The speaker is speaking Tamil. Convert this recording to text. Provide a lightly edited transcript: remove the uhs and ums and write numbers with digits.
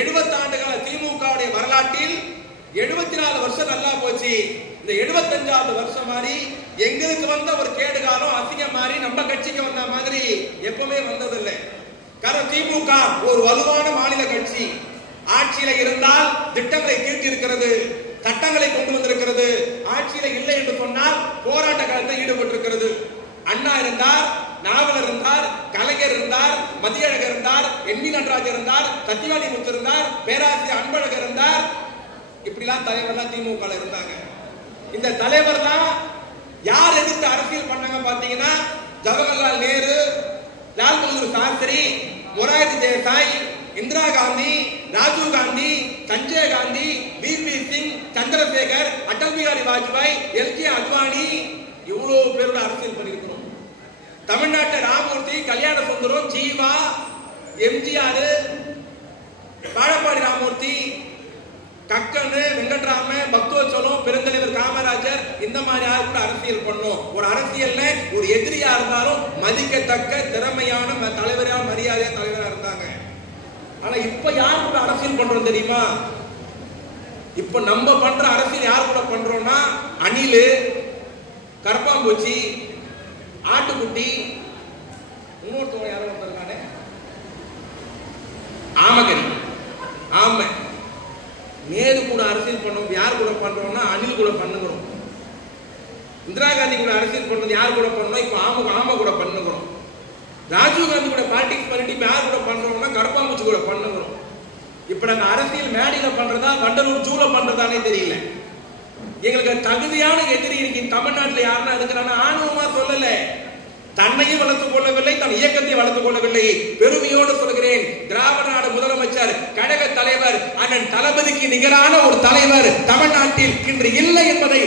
70 ஆண்டுகால திமுகவுடைய வரலாற்றில் 74 வருஷம் நல்லா போச்சு. இந்த 75வது வருஷம் மாதிரி எங்களுக்கு வந்த ஒரு கேடு காலம் அசிங்கம் மாதிரி நம்ம கட்சிக்கு வந்த மாதிரி எப்பவுமே வந்ததில்லை. காரணம் திமுக ஒரு வலுவான மாநில கட்சி. ஆட்சியில இருந்தால் திட்டங்களை தீர்த்தி இருக்கிறது, சட்டங்களை கொண்டு வந்திருக்கிறது. ஆட்சியில இல்லை என்று சொன்னால் போராட்ட காலத்தில் ஈடுபட்டிருக்கிறது. அண்ணா இருந்தார், நாவலர் இருந்தார், கலைஞர் இருந்தார், மதியழகர் இருந்தார், என் வி நடராஜர் இருந்தார், சத்தியவாணி முத்து இருந்தார், பேராசிரியர் அன்பழகர் இருந்தார். இப்படிலாம் தலைவர்லாம் திமுக இருந்தாங்க. இந்த தலைவர்லாம் யார் எதிர்த்து அரசியல் பண்ணாங்க பாத்தீங்கன்னா ஜவஹர்லால் நேரு, லால் பகதூர் சாஸ்திரி, மொரார்ஜி தேசாய், இந்திரா காந்தி, ராஜீவ் காந்தி, சஞ்சய் காந்தி, வி.பி. சிங், சந்திரசேகர், அடல் பிஹாரி வாஜ்பாய், எல்.கே. அத்வானி, இவ்வளவு பேரோட அரசியல் பண்ணிருக்கிறோம். தமிழ்நாட்டை ராமூர்த்தி, கல்யாண சுந்தரம், ஜீவா, எம்ஜிஆர், வாழப்பாடி ராமூர்த்தி, கக்கனு, வெங்கட்ராம, பக்தோச்சலம், பெருந்தலைவர் காமராஜர், இந்த மாதிரி யாரு கூட அரசியல் பண்ணோம். ஒரு அரசியல்ல ஒரு எதிரியா இருந்தாலும் மதிக்கத்தக்க திறமையான தலைவரா, மரியாதையா தலைவரா இருந்தாங்க. ஆனா இப்ப யார் கூட அரசியல் பண்றோம் தெரியுமா? இப்ப நம்ம பண்ற அரசியல் யார் கூட பண்றோம்னா அணிலு, கரப்பாம்பூச்சி, ஆட்டுக்குட்டி, இன்னொருத்தவங்க யாரும் வந்திருக்கானே ஆமகரி, ஆமை. நேரு கூட அரசியல் பண்ணோம். யார் கூட பண்றோம்னா அணில் கூட பண்ணுகிறோம். இந்திரா காந்தி கூட அரசியல் பண்றது யார் கூட பண்ணோம்? இப்ப ஆமை கூட பண்ணுகிறோம். ராஜீவ் காந்தி கூட பாலிடிக்ஸ் பண்ணிட்டு யார் கூட பண்றோம்னா கரப்பாம்பூச்சி கூட பண்ணுகிறோம். இப்ப நாங்க அரசியல் மேடையில பண்றதா வண்டலூர் ஜூல பண்றதானே தெரியல. எங்களுக்கு தகுதியான எதிரி இன்னைக்கு தமிழ்நாட்டில் யாருன்னா இருக்கிறான்னு ஆணவமா சொல்லல. தன்னையும் வளர்த்துக் கொள்ளவில்லை, தன் இயக்கத்தை வளர்த்துக் கொள்ளவில்லை. பெருமையோடு சொல்கிறேன், திராவிட நாடு முதலமைச்சர், கழக தலைவர் அண்ணன் தளபதிக்கு நிகரான ஒரு தலைவர் தமிழ்நாட்டில் இன்று இல்லை என்பதை